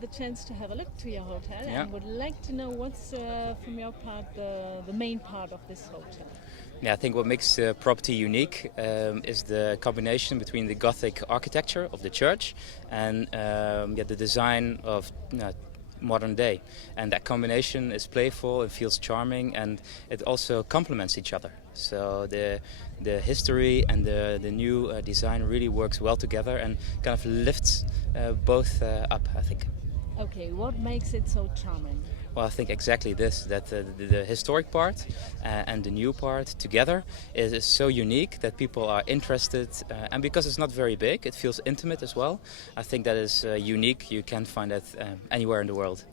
The chance to have a look to your hotel and would like to know what's from your part the main part of this hotel. Yeah, I think what makes the property unique is the combination between the Gothic architecture of the church and the design of modern day, and that combination is playful, it feels charming, and it also complements each other. So the history and the new design really works well together and kind of lifts both up, I think. Okay, what makes it so charming? Well, I think exactly this, that the historic part and the new part together is so unique that people are interested, and because it's not very big, it feels intimate as well. I think that is unique. You can't find that anywhere in the world.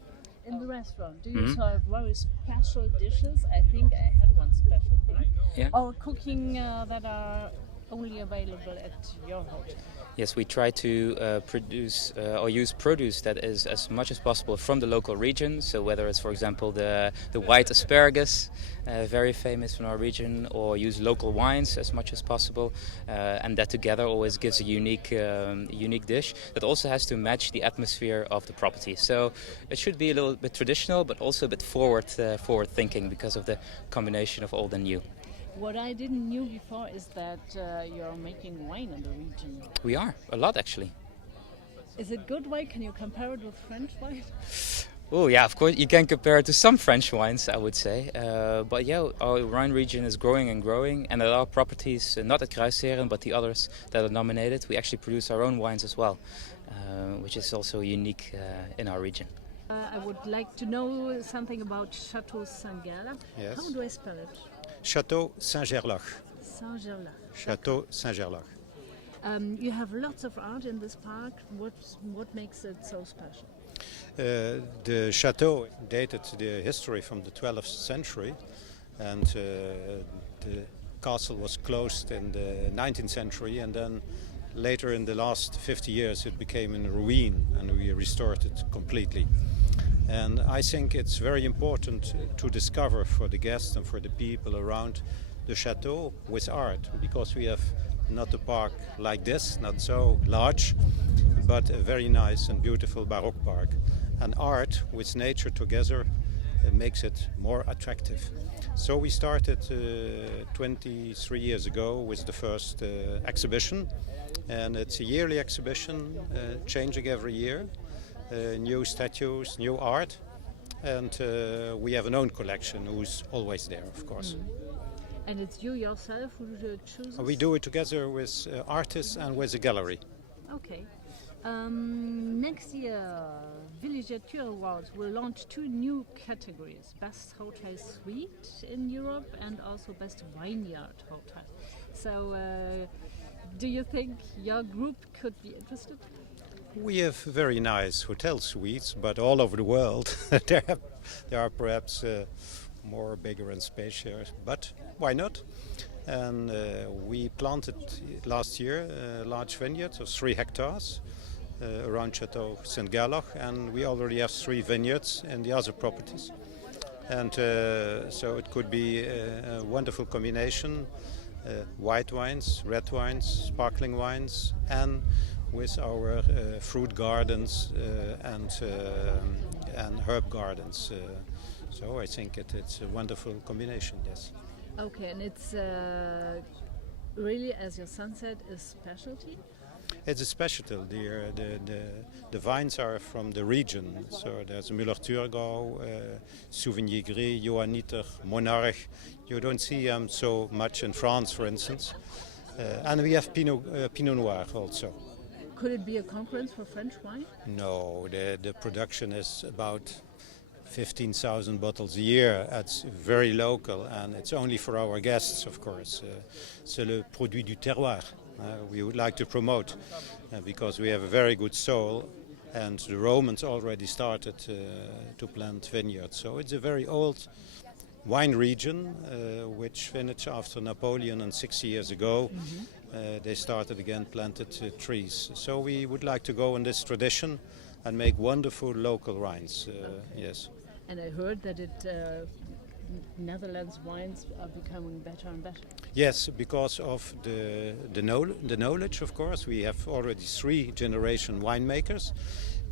In the restaurant, do you serve very special dishes? I think I had one special thing. Yeah. Or cooking that are only available at your hotel? Yes, we try to produce or use produce that is as much as possible from the local region. So whether it's, for example, the white asparagus, very famous from our region, or use local wines as much as possible, and that together always gives a unique dish that also has to match the atmosphere of the property. So it should be a little bit traditional, but also a bit forward thinking because of the combination of old and new. What I didn't knew before is that you're making wine in the region. We are, a lot actually. Is it good wine? Can you compare it with French wine? Oh yeah, of course you can compare it to some French wines, I would say. But yeah, our Rhine region is growing and growing, and at our properties, not at Kruisherenhotel, but the others that are nominated, we actually produce our own wines as well, which is also unique in our region. I would like to know something about Chateau Saint-Gerlach. Yes. How do I spell it? Chateau Saint-Gerlach. Saint-Gerlach. Chateau Saint-Gerlach. You have lots of art in this park. What makes it so special? The chateau dated the history from the 12th century, and the castle was closed in the 19th century, and then later in the last 50 years it became a ruin and we restored it completely. And I think it's very important to discover for the guests and for the people around the chateau with art, because we have not a park like this, not so large, but a very nice and beautiful Baroque park. And art with nature together makes it more attractive. So we started 23 years ago with the first exhibition, and it's a yearly exhibition, changing every year. New statues, new art, and we have an own collection who's always there, of course. And it's you yourself who chooses? We do it together with artists and with a gallery. Okay. Next year, Villégiature Awards will launch 2 new categories: Best Hotel Suite in Europe and also Best Vineyard Hotel. So, do you think your group could be interested? We have very nice hotel suites, but all over the world there are perhaps more bigger and spacious, but why not? And we planted last year a large vineyard of 3 hectares around Chateau Saint-Gerlach, and we already have 3 vineyards in the other properties. And so it could be a wonderful combination, white wines, red wines, sparkling wines, and with our fruit gardens and herb gardens. So I think it's a wonderful combination, yes. Okay, and it's really, as your son said, a specialty? It's a specialty. The vines are from the region. So there's Müller-Thurgau, Sauvigny Gris, Johanniter, Monarch. You don't see them so much in France, for instance. And we have Pinot Noir also. Could it be a concurrence for French wine? No, the production is about 15,000 bottles a year. It's very local, and it's only for our guests, of course. C'est le produit du terroir. We would like to promote because we have a very good soil, and the Romans already started to plant vineyards. So it's a very old wine region which finished after Napoleon and 60 years ago. they started again, planted trees. So we would like to go in this tradition and make wonderful local wines. Yes. And I heard that Netherlands wines are becoming better and better. Yes, because of the knowledge, of course. We have already 3-generation winemakers.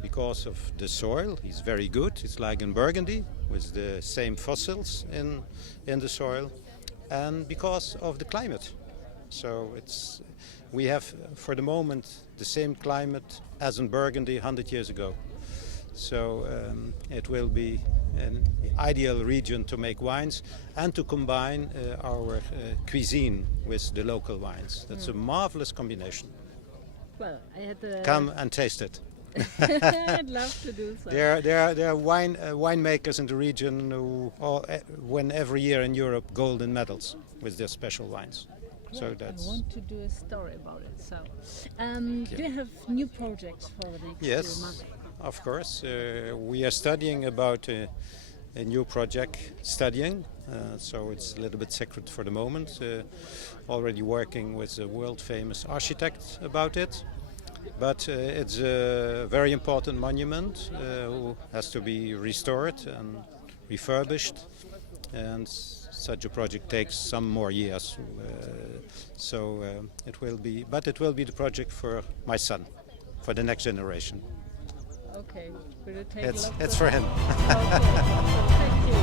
Because of the soil, it's very good. It's like in Burgundy, with the same fossils in the soil. And because of the climate. So we have, for the moment, the same climate as in Burgundy 100 years ago. So it will be an ideal region to make wines and to combine our cuisine with the local wines. That's a marvelous combination. Well, I had Come and taste it. I'd love to do so. There are winemakers in the region who win every year in Europe golden medals with their special wines. Great. So that's. I want to do a story about it. So, do you have new projects for the next few months? Of course. We are studying about a new project. So it's a little bit secret for the moment. Already working with a world famous architect about it. But it's a very important monument who has to be restored and refurbished, and such a project takes some more years. It will be the project for my son, for the next generation. Okay, will you take a look? It's for him. Okay. Thank you.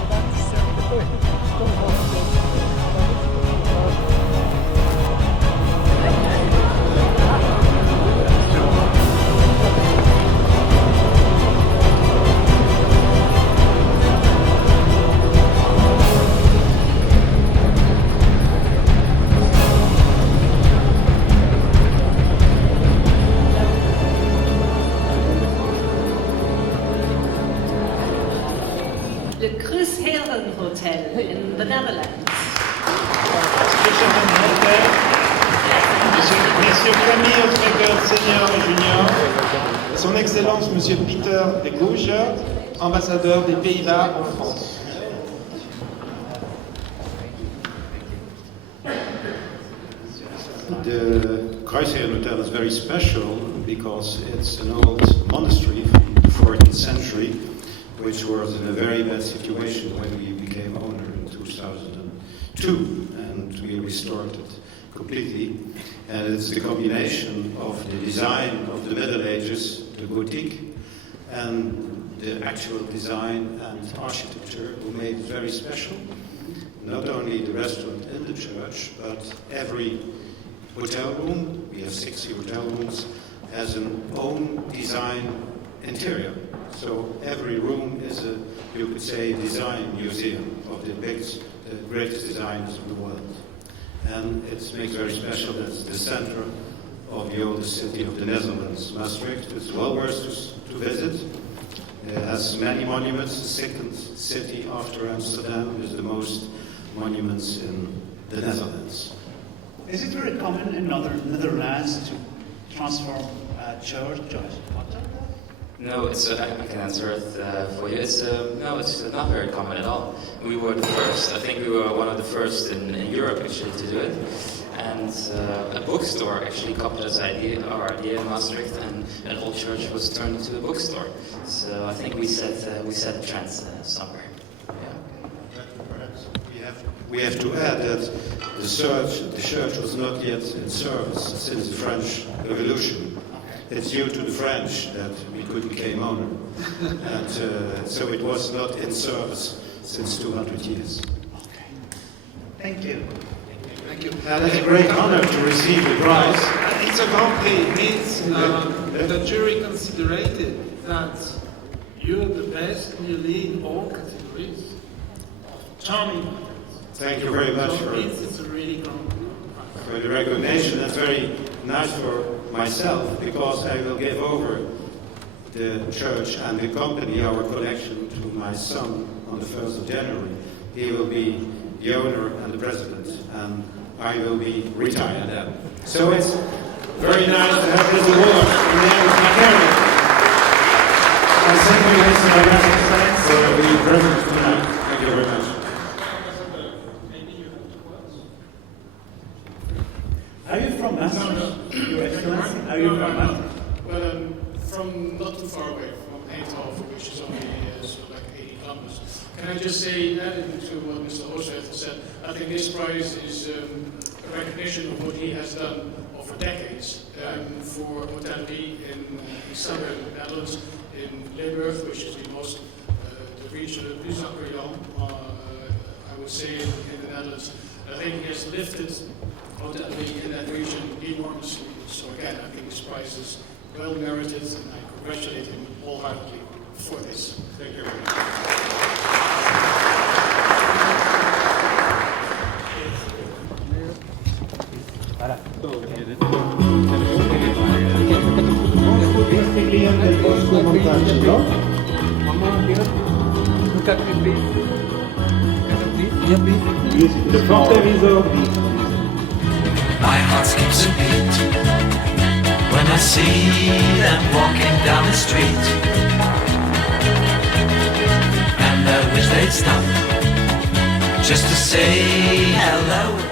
The Kruisherenhotel in the Netherlands. Kruisherenhotel. Monsieur Camille Oostwegel Sr et Jr. Son Excellence Monsieur Peter de Büchter, ambassadeur des Pays-Bas en France. The Kruisherenhotel is very special because it's an old monastery from the 14th century, which was in a very bad situation when we became owner in 2002, and we restored it completely. And it's the combination of the design of the Middle Ages, the Gothic, and the actual design and architecture who made it very special. Not only the restaurant in the church, but every hotel room, we have 60 hotel rooms, has an own design interior. So every room is a, you could say, design museum of the greatest designers of the world. And it makes very special that it's the center of the oldest city of the Netherlands, Maastricht. It's well worth to visit. It has many monuments. The second city after Amsterdam is the most monuments in the Netherlands. Is it very common in Netherlands to transform a church to a hotel? No, I can answer it for you. It's not very common at all. We were the first. I think we were one of the first in Europe actually to do it. And a bookstore actually copied our idea in Maastricht, and an old church was turned into a bookstore. So I think we set the trend somewhere. Perhaps we have to add that the church was not yet in service since the French Revolution. It's due to the French that we became owner. And so it was not in service since 200 years. Okay. Thank you. Thank you. And it's a great honor to receive the prize. It's a Grand Prix. It means the jury considered that you're the best nearly in all categories. Charming. Thank you very much So it means it's a really Grand Prix. for the recognition. That's very nice for myself, because I will give over the church and the company, our collection, to my son on the 1st of January. He will be the owner and the president, and I will be retired then. So it's very nice to have this award in the end of my career. And thank you, Mr. for being present tonight. Thank you very much. Are you from Maastricht? not too far away from Eindhoven, which is only sort of like 80 kilometers. Can I just say, adding to what Mr. Oostwegel said, I think this prize is a recognition of what he has done over decades for hotelier in southern Netherlands, in Limburg, which is the most, the region of President, I would say, in the Netherlands. I think he has lifted hotelier in that region enormously. So again, I think this prize is well merited, and I congratulate him wholeheartedly for this. Thank you very much. My heart skips a beat when I see them walking down the street, and I wish they'd stop just to say hello.